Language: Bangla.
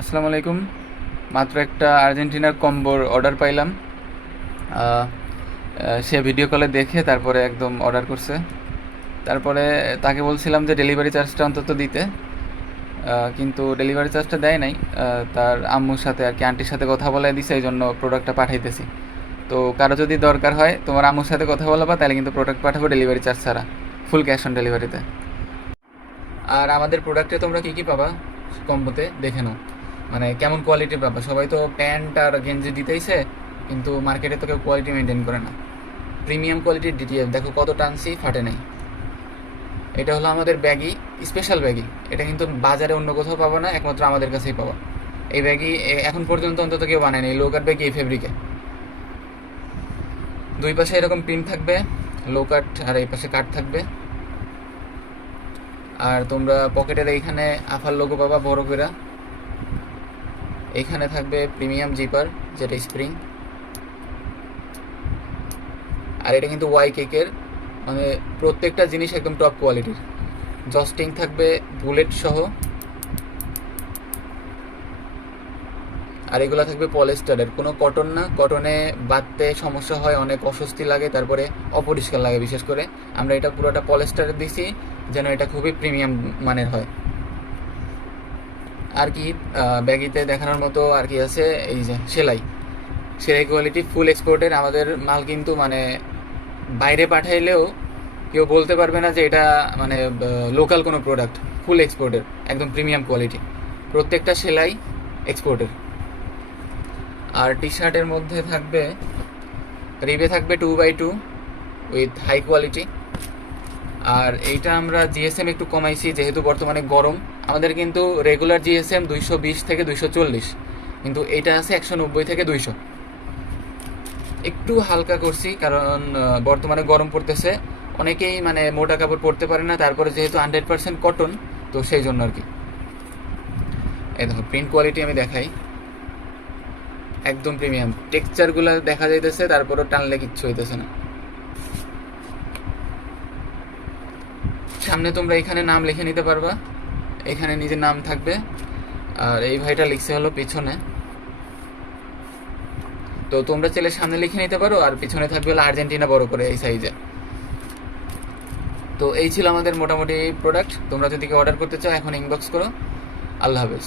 আসসালামু আলাইকুম। মাত্র একটা আর্জেন্টিনার কম্বোর অর্ডার পাইলাম। আহ, সে ভিডিও কলে দেখে তারপরে একদম অর্ডার করছে। তারপরে তাকে বলছিলাম যে ডেলিভারি চার্জটা অন্তত দিতে, কিন্তু ডেলিভারি চার্জটা দেয় নাই। তার আম্মুর সাথে আর কি আন্টির সাথে কথা বলে দিছে, এই জন্য প্রোডাক্টটা পাঠাইতেছি। তো কারো যদি দরকার হয় তোমার আম্মুর সাথে কথা বলাবা, তাহলে কিন্তু প্রোডাক্ট পাঠাবো ডেলিভারি চার্জ ছাড়া, ফুল ক্যাশ অন ডেলিভারিতে। আর আমাদের প্রোডাক্টে তোমরা কী কী পাবা কম্বোতে দেখে নাও, মানে কেমন কোয়ালিটি পাবা। সবাই তো প্যান্ট আর গেঞ্জি দিতেইছে, কিন্তু মার্কেটে তো কেউ কোয়ালিটি মেনটেন করে না। প্রিমিয়াম কোয়ালিটির ডিটিএফ দেখো কত টানছি, ফাটে নাই। এটা হলো আমাদের ব্যাগি, স্পেশাল ব্যাগি। এটা কিন্তু বাজারে অন্য কোথাও পাবো না, একমাত্র আমাদের কাছেই পাবো। এই ব্যাগি এখন পর্যন্ত অন্তত কেউ বানায়নি, এই লোকাট ব্যাগি এই ফেব্রিকে। দুই পাশে এরকম প্রিন্ট থাকবে, লোকাট, আর এই পাশে কাট থাকবে। আর তোমরা পকেটের এইখানে আফার লোগো পাবা বড় করে। এইখানে থাকবে প্রিমিয়াম জিপার, যেটা স্প্রিং। আর এটা কিন্তু ওয়াই কেকের, মানে প্রত্যেকটা জিনিস একদম টপ কোয়ালিটির। জস্টিং থাকবে বুলেট সহ। আর এগুলো থাকবে পলিস্টারের, কোনো কটন না। কটনে বাঁধতে সমস্যা হয়, অনেক অস্বস্তি লাগে, তারপরে অপরিষ্কার লাগে। বিশেষ করে আমরা এটা পুরোটা পলিস্টারের দিছি, যেন এটা খুবই প্রিমিয়াম মানের হয়। আর কি ব্যাগিতে দেখানোর মতো আর কি আছে, এই যে সেলাই, সেলাই কোয়ালিটি ফুল এক্সপোর্টের। আমাদের মাল কিন্তু মানে বাইরে পাঠাইলেও কেউ বলতে পারবে না যে এটা মানে লোকাল কোনো প্রোডাক্ট। ফুল এক্সপোর্টের, একদম প্রিমিয়াম কোয়ালিটি, প্রত্যেকটা সেলাই এক্সপোর্টের। আর টি শার্টের মধ্যে থাকবে, রিবে থাকবে 2x2 উইথ হাই কোয়ালিটি। আর এইটা আমরা জিএসএম একটু কমাইছি, যেহেতু বর্তমানে গরম। আমাদের কিন্তু রেগুলার জিএসএম 220 থেকে 240, কিন্তু এটা আছে 190 থেকে 200। একটু হালকা করছি, কারণ বর্তমানে গরম পড়তেছে, অনেকেই মানে মোটা কাপড় পরতে পারে না, তারপরে যেহেতু 100% কটন, তো সেই জন্য আর কি। এই দেখো প্রিন্ট কোয়ালিটি আমি দেখাই, একদম প্রিমিয়াম। টেক্সচারগুলো দেখা যাইতেছে, তারপরও টানলে কিচ্ছু হইতেছে না। সামনে তোমরা এখানে নাম লিখে নিতে পারবা, এখানে নিজের নাম থাকবে। আর এই ভাইটা লিখছে হলো পিছনে, তো তোমরা চাইলে সামনে লিখে নিতে পারো, আর পিছনে থাকবে হলো আর্জেন্টিনা বড় করে এই সাইজে। তো এই ছিল আমাদের মোটামুটি প্রোডাক্ট। তোমরা যদি কেউ অর্ডার করতে চাও এখন ইনবক্স করো। আল্লাহ হাফেজ।